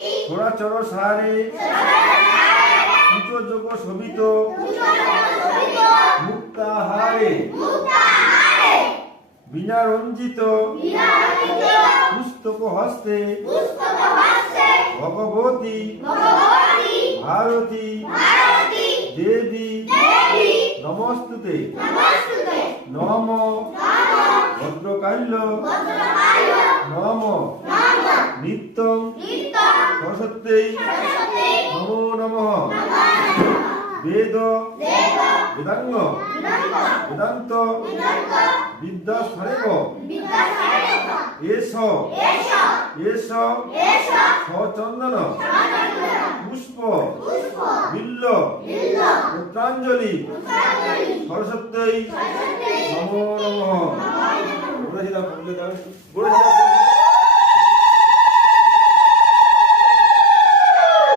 চরাচর সারে যোগ শোভিত মুক্তাহারে বিনা রঞ্জিত পুস্তক হস্তে ভগবতী ভারতী দেবী নমস্তুতে নম ভদ্রকাল্য নম নিত্যং সরস্বত্যৈ নমো নমঃ বেদ বেদাঙ্গ বেদান্ত বিদ্যাসারেব এষ সচন্দন পুষ্প বিল্ল পুত্রাঞ্জলি সরস্বত্যৈ নমো নমঃ।